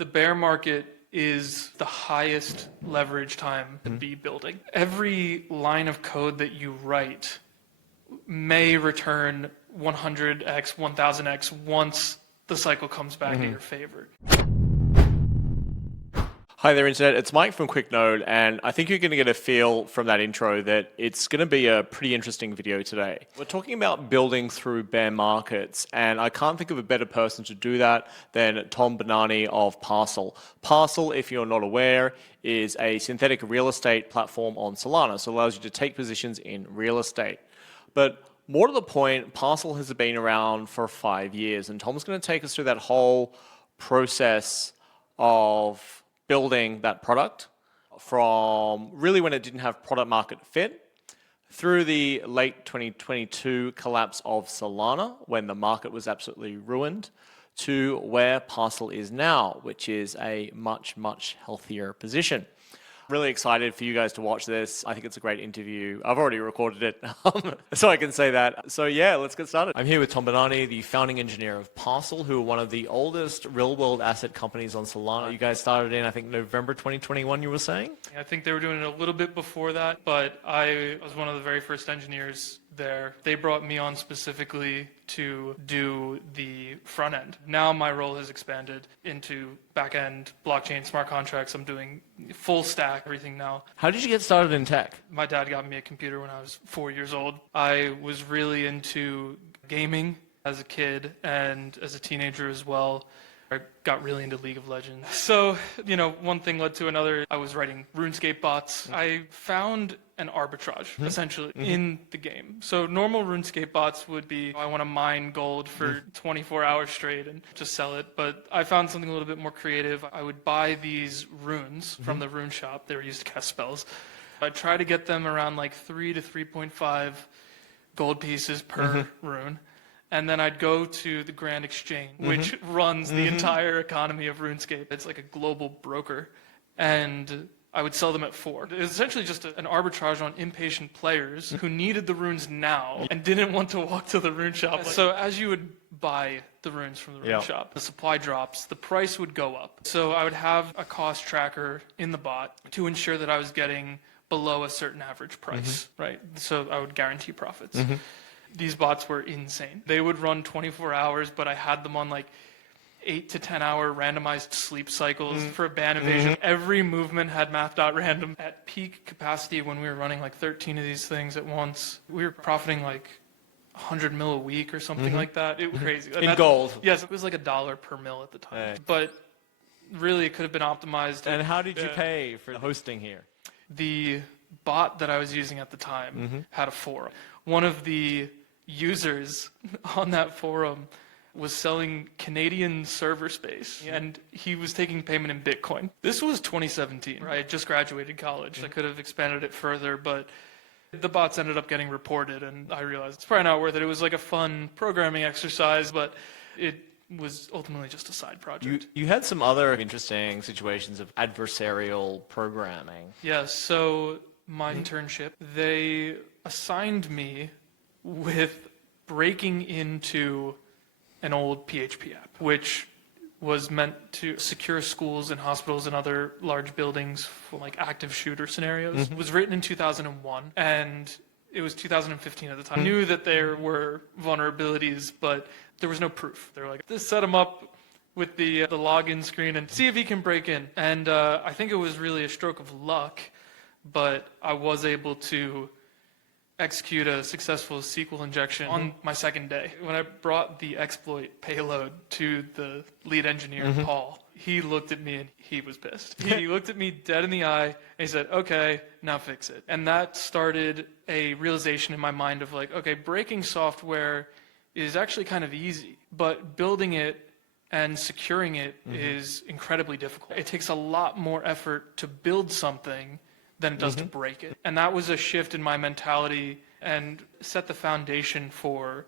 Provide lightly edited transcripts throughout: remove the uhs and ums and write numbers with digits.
The bear market is the highest leverage time to be building. Every line of code that you write may return 100x, 1000x once the cycle comes back in your favor. Hi there, Internet. It's Mike from QuickNode, and I think you're going to get a feel from that intro that it's going to be a pretty interesting video today. We're talking about building through bear markets, and I can't think of a better person to do that than Tom Bonanni of Parcl. Parcl, if you're not aware, is a synthetic real estate platform on Solana, so it allows you to take positions in real estate. But more to the point, Parcl has been around for 5 years, and Tom's going to take us through that whole process of building that product from really when it didn't have product market fit through the late 2022 collapse of Solana when the market was absolutely ruined to where Parcl is now, which is a much, much healthier position. Really excited for you guys to watch this. I think it's a great interview. I've already recorded it, so I can say that. So yeah, let's get started. I'm here with Tom Bonanni, the founding engineer of Parcl, who are one of the oldest real-world asset companies on Solana. You guys started in, I think, November 2021, you were saying? I think they were doing it a little bit before that, but I was one of the very first engineers there. They brought me on specifically to do the front end. Now my role has expanded into back end, blockchain, smart contracts. I'm doing full stack, everything now. How did you get started in tech? My dad got me a computer when I was 4 years old. I was really into gaming as a kid and as a teenager as well. I got really into League of Legends. So, one thing led to another. I was writing RuneScape bots. I found an arbitrage, essentially, in the game. So normal RuneScape bots would be, I want to mine gold for 24 hours straight and just sell it. But I found something a little bit more creative. I would buy these runes from the rune shop. They were used to cast spells. I'd try to get them around like 3 to 3.5 gold pieces per rune. And then I'd go to the Grand Exchange, which runs the entire economy of RuneScape. It's like a global broker. And I would sell them at 4. It was essentially just an arbitrage on impatient players who needed the runes now and didn't want to walk to the rune shop. So as you would buy the runes from the rune shop, the supply drops, the price would go up. So I would have a cost tracker in the bot to ensure that I was getting below a certain average price, right? So I would guarantee profits. These bots were insane. They would run 24 hours, but I had them on like 8 to 10 hour randomized sleep cycles for ban evasion. Every movement had math.random. At peak capacity when we were running like 13 of these things at once, we were profiting like 100 mil a week or something like that. It was crazy. In gold. Yes, it was like $1 per mil at the time. But really it could have been optimized. And how did you pay for hosting here? The bot that I was using at the time had a forum. One of the users on that forum was selling Canadian server space, and he was taking payment in Bitcoin. This was 2017, right? I just graduated college. I could have expanded it further, but the bots ended up getting reported, and I realized it's probably not worth it. It was like a fun programming exercise, but it was ultimately just a side project. You had some other interesting situations of adversarial programming. Yes, so my internship, they assigned me with breaking into an old PHP app, which was meant to secure schools and hospitals and other large buildings for like active shooter scenarios. It was written in 2001, and it was 2015 at the time. I knew that there were vulnerabilities, but there was no proof. They were like, just set him up with the login screen and see if he can break in. And I think it was really a stroke of luck, but I was able to execute a successful SQL injection on my second day. When I brought the exploit payload to the lead engineer, Paul, he looked at me and he was pissed. He looked at me dead in the eye and he said, okay, now fix it. And that started a realization in my mind of like, okay, breaking software is actually kind of easy, but building it and securing it is incredibly difficult. It takes a lot more effort to build something than it does to break it. And that was a shift in my mentality and set the foundation for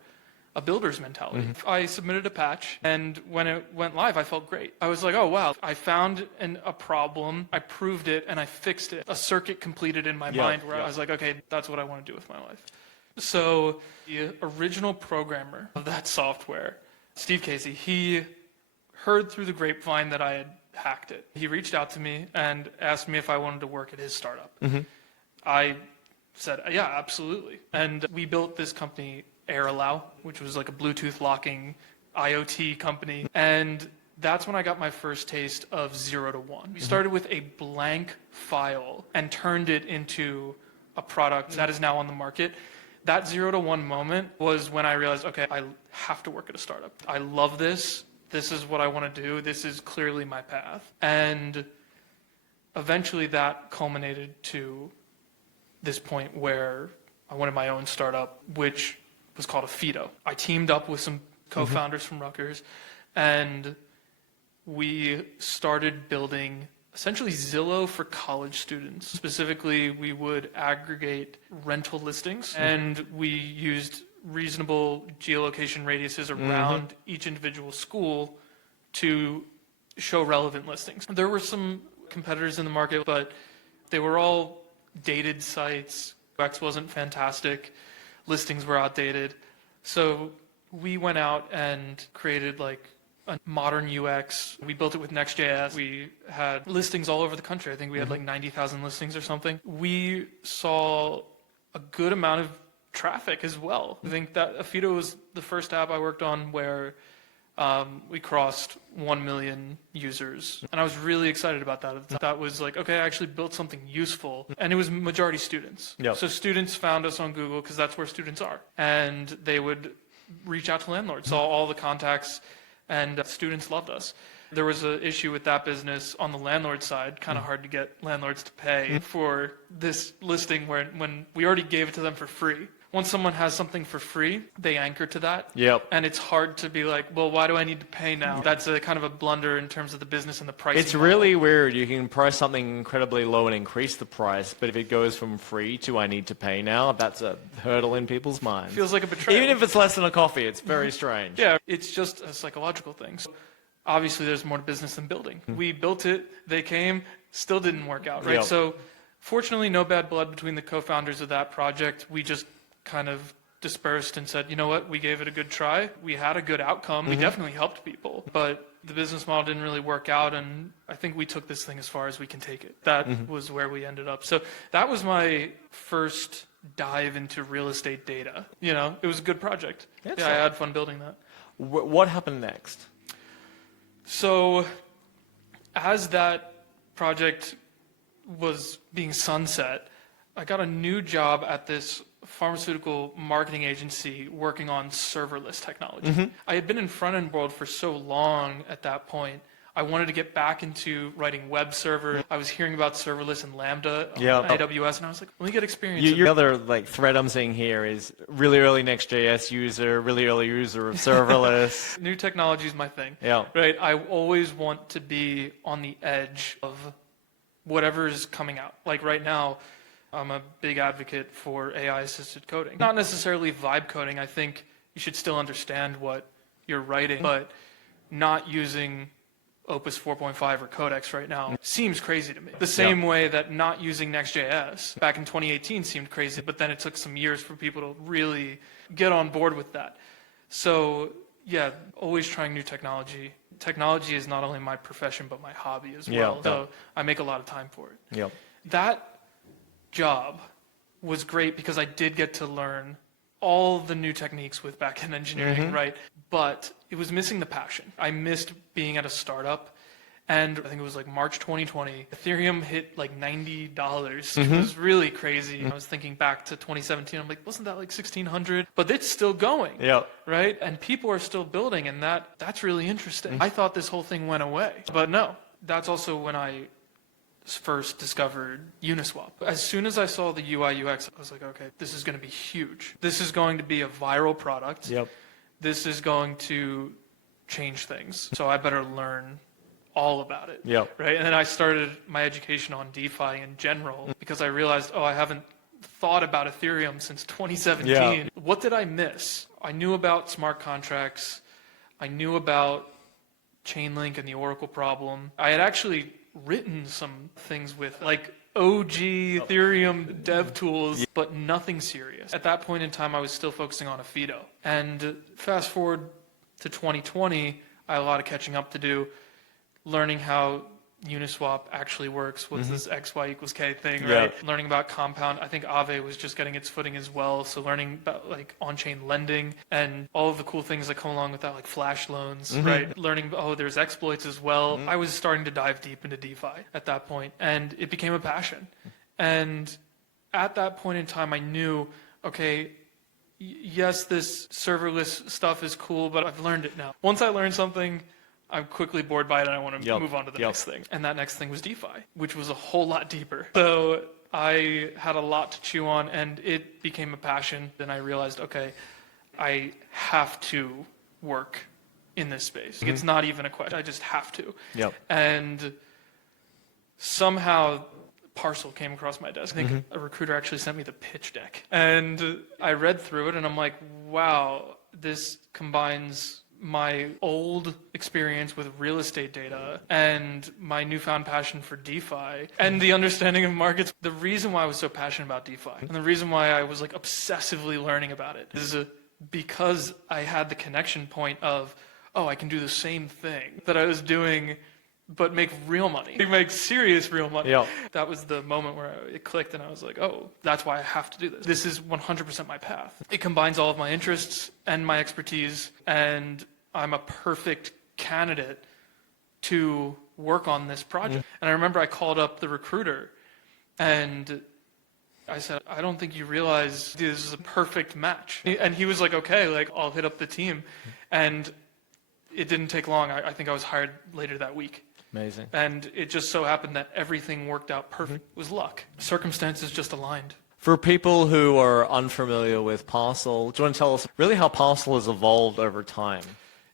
a builder's mentality. I submitted a patch, and when it went live, I felt great. I was like, oh wow, I found a problem, I proved it, and I fixed it. A circuit completed in my mind where I was like, okay, that's what I want to do with my life. So the original programmer of that software, Steve Casey, he heard through the grapevine that I had hacked it. He reached out to me and asked me if I wanted to work at his startup. I said, yeah, absolutely. And we built this company, AirAllow, which was like a Bluetooth locking IoT company. And that's when I got my first taste of 0 to 1. We started with a blank file and turned it into a product that is now on the market. That 0 to 1 moment was when I realized, okay, I have to work at a startup. I love this. This is what I want to do. This is clearly my path. And eventually that culminated to this point where I wanted my own startup, which was called Afito. I teamed up with some co-founders from Rutgers, and we started building essentially Zillow for college students. Specifically, we would aggregate rental listings, and we used reasonable geolocation radiuses around each individual school to show relevant listings. There were some competitors in the market, but they were all dated sites. UX wasn't fantastic. Listings were outdated. So we went out and created like a modern UX. We built it with Next.js. We had listings all over the country. I think we had like 90,000 listings or something. We saw a good amount of traffic as well. I think that Afito was the first app I worked on where we crossed 1 million users. And I was really excited about that. That was like, okay, I actually built something useful. And it was majority students. Yep. So students found us on Google because that's where students are. And they would reach out to landlords, saw all the contacts, and students loved us. There was an issue with that business on the landlord side, kind of hard to get landlords to pay for this listing when we already gave it to them for free. Once someone has something for free, they anchor to that. Yep. And it's hard to be like, well, why do I need to pay now? That's a kind of a blunder in terms of the business and the pricing. It's really weird. You can price something incredibly low and increase the price, but if it goes from free to I need to pay now, that's a hurdle in people's minds. Feels like a betrayal. Even if it's less than a coffee, it's very strange. Yeah, it's just a psychological thing. So obviously, there's more to business than building. We built it, they came, still didn't work out, right? Yep. So fortunately, no bad blood between the co-founders of that project. We just kind of dispersed and said, you know what, we gave it a good try. We had a good outcome. We definitely helped people, but the business model didn't really work out, and I think we took this thing as far as we can take it. That was where we ended up. So that was my first dive into real estate data. You know, it was a good project. Yeah, I had fun building that. What happened next? So as that project was being sunset, I got a new job at this pharmaceutical marketing agency working on serverless technology. I had been in front-end world for so long at that point. I wanted to get back into writing web server. I was hearing about serverless and Lambda on AWS, and I was like, let me get experience. Your other like thread I'm seeing here is really early Next.js user, really early user of serverless. New technology is my thing. Yeah. Right. I always want to be on the edge of whatever's coming out. Like right now, I'm a big advocate for AI-assisted coding. Not necessarily vibe coding. I think you should still understand what you're writing, but not using Opus 4.5 or Codex right now seems crazy to me. The same way that not using Next.js back in 2018 seemed crazy, but then it took some years for people to really get on board with that. So yeah, always trying new technology. Technology is not only my profession, but my hobby as well. So I make a lot of time for it. That job was great because I did get to learn all the new techniques with back-end engineering, right? But it was missing the passion. I missed being at a startup, and I think it was like March 2020. Ethereum hit like $90. It was really crazy. I was thinking back to 2017. I'm like, wasn't that like 1,600? But it's still going, right? And people are still building, and that's really interesting. I thought this whole thing went away, but no. That's also when I first discovered Uniswap. As soon as I saw the UI UX, I was like, okay, this is going to be huge. This is going to be a viral product. This is going to change things. So I better learn all about it. Right? And then I started my education on DeFi in general because I realized, I haven't thought about Ethereum since 2017. What did I miss? I knew about smart contracts. I knew about Chainlink and the Oracle problem. I had actually written some things with like OG Ethereum dev tools, but nothing serious. At that point in time, I was still focusing on Afito. And fast forward to 2020, I had a lot of catching up to do. learning how Uniswap actually works, what's this X, Y equals K thing, Yeah. right? Learning about compound. I think Aave was just getting its footing as well. So learning about like on-chain lending and all of the cool things that come along with that, like flash loans, right? Learning, oh, there's exploits as well. I was starting to dive deep into DeFi at that point, and it became a passion. And at that point in time, I knew, okay, yes, this serverless stuff is cool, but I've learned it now. Once I learned something, I'm quickly bored by it and I want to move on to the next thing. And that next thing was DeFi, which was a whole lot deeper. So I had a lot to chew on and it became a passion. Then I realized, okay, I have to work in this space. It's not even a question. I just have to. And somehow Parcl came across my desk. I think a recruiter actually sent me the pitch deck. And I read through it and I'm like, wow, this combines my old experience with real estate data and my newfound passion for DeFi and the understanding of markets. The reason why I was so passionate about DeFi and the reason why I was like obsessively learning about it is because I had the connection point of, oh, I can do the same thing that I was doing but make real money. Make serious real money. That was the moment where it clicked and I was like, oh, that's why I have to do this. This is 100% my path. It combines all of my interests and my expertise, and I'm a perfect candidate to work on this project. And I remember I called up the recruiter and I said, I don't think you realize this is a perfect match. And he was like, okay, like I'll hit up the team. And it didn't take long. I think I was hired later that week. Amazing. And it just so happened that everything worked out perfect. It was luck. Circumstances just aligned. For people who are unfamiliar with Parcl, do you want to tell us really how Parcl has evolved over time?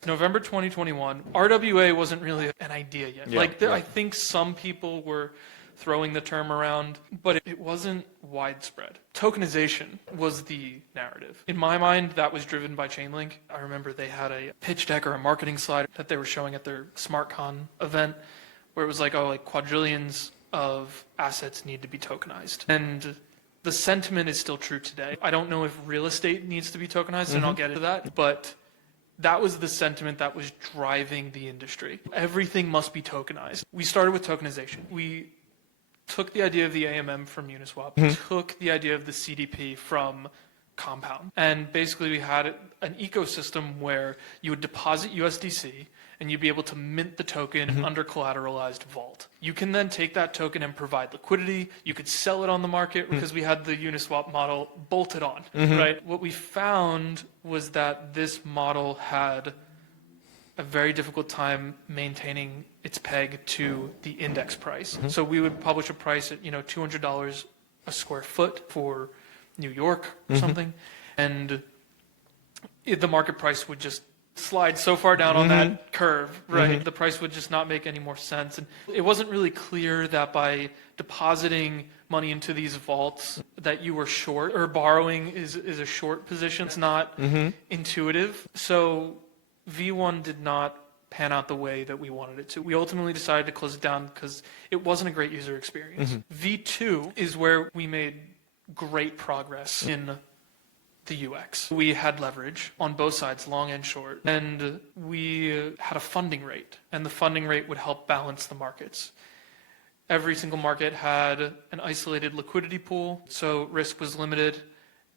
November 2021, RWA wasn't really an idea yet. I think some people were throwing the term around, but it wasn't widespread. Tokenization was the narrative. In my mind, that was driven by Chainlink. I remember they had a pitch deck or a marketing slide that they were showing at their SmartCon event where it was like, oh, like quadrillions of assets need to be tokenized. And the sentiment is still true today. I don't know if real estate needs to be tokenized, and I'll get into that, but that was the sentiment that was driving the industry. Everything must be tokenized. We started with tokenization. We took the idea of the AMM from Uniswap, took the idea of the CDP from Compound, and basically we had an ecosystem where you would deposit USDC and you'd be able to mint the token under collateralized vault. You can then take that token and provide liquidity. You could sell it on the market because we had the Uniswap model bolted on, right? What we found was that this model had a very difficult time maintaining its peg to the index price. So we would publish a price at $200 a square foot for New York or something, and the market price would just slide so far down on that curve, right? The price would just not make any more sense. And it wasn't really clear that by depositing money into these vaults that you were short, or borrowing is a short position. It's not intuitive. So V1 did not pan out the way that we wanted it to. We ultimately decided to close it down because it wasn't a great user experience. V2 is where we made great progress in the UX. We had leverage on both sides, long and short, and we had a funding rate, and the funding rate would help balance the markets. Every single market had an isolated liquidity pool, so risk was limited,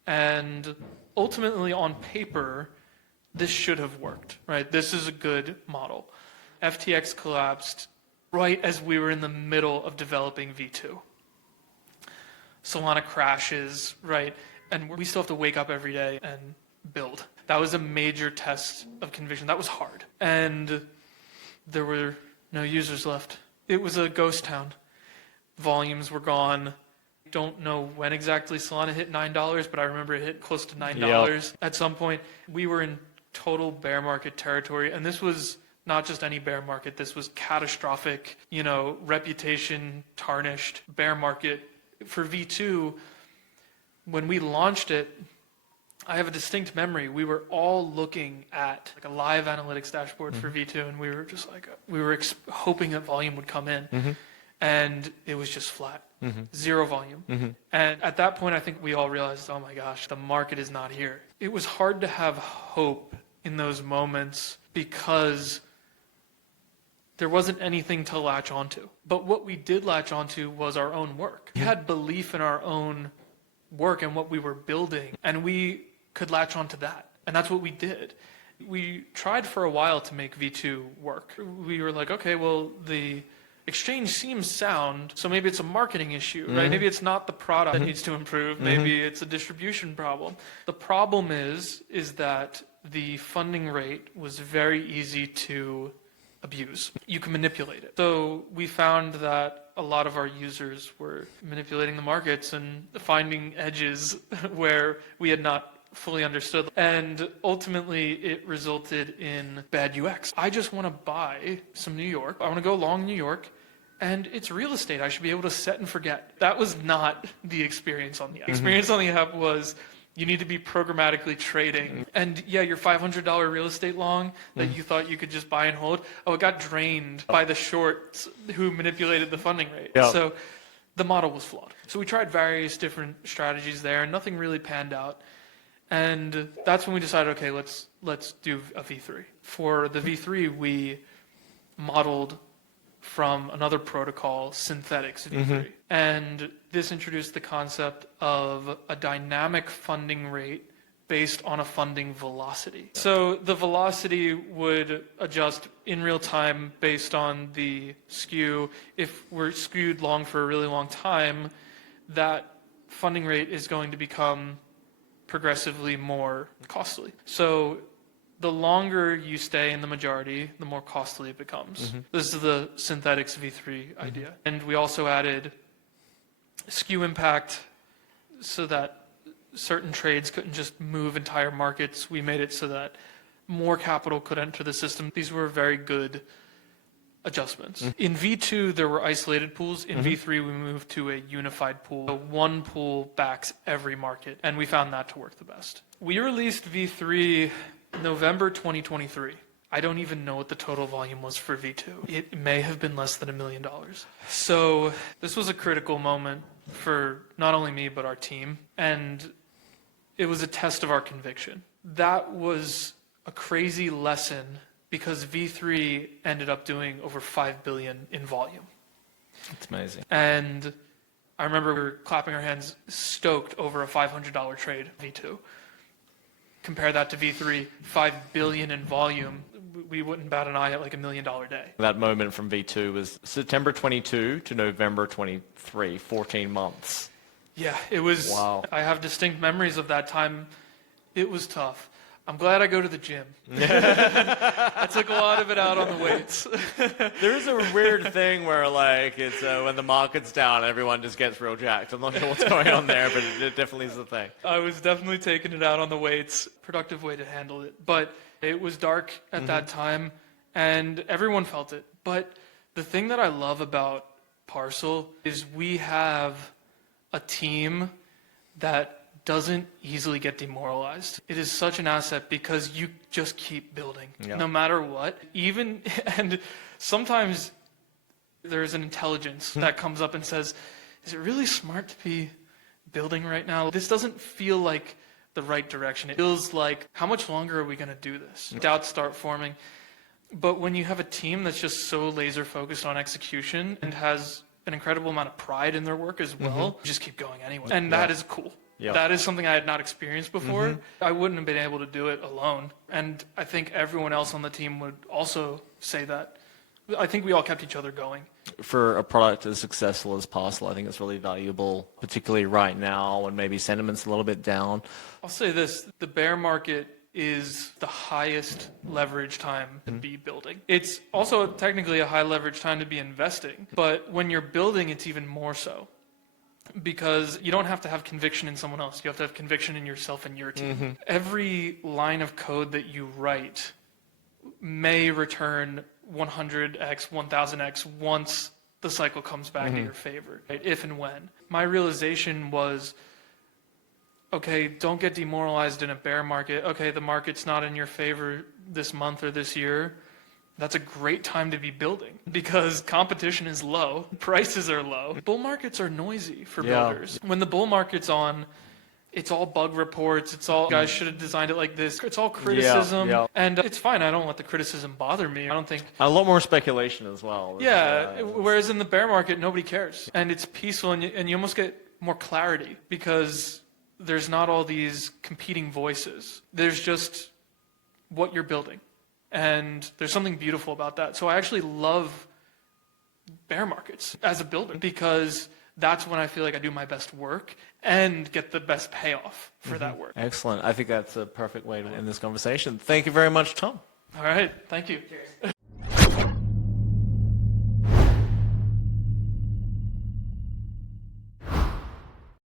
and ultimately on paper, this should have worked, right? This is a good model. FTX collapsed right as we were in the middle of developing V2. Solana crashes, right? And we still have to wake up every day and build. That was a major test of conviction. That was hard. And there were no users left. It was a ghost town. Volumes were gone. Don't know when exactly Solana hit $9, but I remember it hit close to $9 at some point. We were in total bear market territory. And this was not just any bear market. This was catastrophic, reputation tarnished bear market. For V2, when we launched it, I have a distinct memory. We were all looking at like a live analytics dashboard for V2, and we were just like, hoping that volume would come in. And it was just flat, zero volume. And at that point, I think we all realized, oh my gosh, the market is not here. It was hard to have hope in those moments because there wasn't anything to latch onto. But what we did latch onto was our own work. We had belief in our own work and what we were building, and we could latch onto that. And that's what we did. We tried for a while to make V2 work. We were like, okay, well, the exchange seems sound, so maybe it's a marketing issue, right? Maybe it's not the product that needs to improve. Maybe it's a distribution problem. The problem is that the funding rate was very easy to abuse. You can manipulate it. So we found that a lot of our users were manipulating the markets and finding edges where we had not fully understood. And ultimately, it resulted in bad UX. I just want to buy some New York. I want to go long New York, and it's real estate. I should be able to set and forget. That was not the experience on the app. The experience on the app was you need to be programmatically trading. And yeah, your $500 real estate long that you thought you could just buy and hold, it got drained by the shorts who manipulated the funding rate. So the model was flawed. So we tried various different strategies there, and nothing really panned out. And that's when we decided, okay, let's do a V3. For the V3, we modeled from another protocol, Synthetics V3. And this introduced the concept of a dynamic funding rate based on a funding velocity. So the velocity would adjust in real time based on the skew. If we're skewed long for a really long time, that funding rate is going to become progressively more costly. So the longer you stay in the majority, the more costly it becomes. This is the Synthetics V3 idea. And we also added skew impact so that certain trades couldn't just move entire markets. We made it so that more capital could enter the system. These were very good adjustments. In V2, there were isolated pools. In V3, we moved to a unified pool. So one pool backs every market, and we found that to work the best. We released V3 November 2023. I don't even know what the total volume was for V2. It may have been less than $1 million. So this was a critical moment for not only me, but our team. And it was a test of our conviction. That was a crazy lesson because V3 ended up doing over 5 billion in volume. That's amazing. And I remember we were clapping our hands stoked over a $500 trade, V2. Compare that to V3, 5 billion in volume, we wouldn't bat an eye at like $1 million day. That moment from V2 was September 22 to November 23, 14 months. Yeah, it was, wow. I have distinct memories of that time. It was tough. I'm glad I go to the gym. I took a lot of it out on the weights. There's a weird thing where like it's when the market's down, everyone just gets real jacked. I'm not sure what's going on there, but it definitely is the thing. I was definitely taking it out on the weights. Productive way to handle it. But it was dark at that time, and everyone felt it. But the thing that I love about Parcl is we have a team that doesn't easily get demoralized. It is such an asset because you just keep building no matter what. And sometimes there's an intelligence that comes up and says, is it really smart to be building right now? This doesn't feel like the right direction. It feels like, how much longer are we going to do this? Doubts start forming. But when you have a team that's just so laser focused on execution and has an incredible amount of pride in their work as well, just keep going anyway. And that is cool. Yep. That is something I had not experienced before. I wouldn't have been able to do it alone. And I think everyone else on the team would also say that. I think we all kept each other going. For a product as successful as Parcl, I think it's really valuable, particularly right now when maybe sentiment's a little bit down. I'll say this, the bear market is the highest leverage time to be building. It's also technically a high leverage time to be investing, but when you're building, it's even more so. Because you don't have to have conviction in someone else. You have to have conviction in yourself and your team. Every line of code that you write may return 100x, 1000x once the cycle comes back to your favor, right? If and when. My realization was, okay, don't get demoralized in a bear market. Okay, the market's not in your favor this month or this year. That's a great time to be building because competition is low, prices are low. Bull markets are noisy for builders. When the bull market's on, it's all bug reports. It's all guys should have designed it like this. It's all criticism, yeah. and it's fine. I don't let the criticism bother me. I don't think. A lot more speculation as well. Yeah. Whereas in the bear market, nobody cares, and it's peaceful, and you almost get more clarity because there's not all these competing voices. There's just what you're building, and there's something beautiful about that. So I actually love bear markets as a builder because that's when I feel like I do my best work and get the best payoff for that work. Excellent. I think that's a perfect way to end this conversation. Thank you very much, Tom. All right. Thank you. Cheers.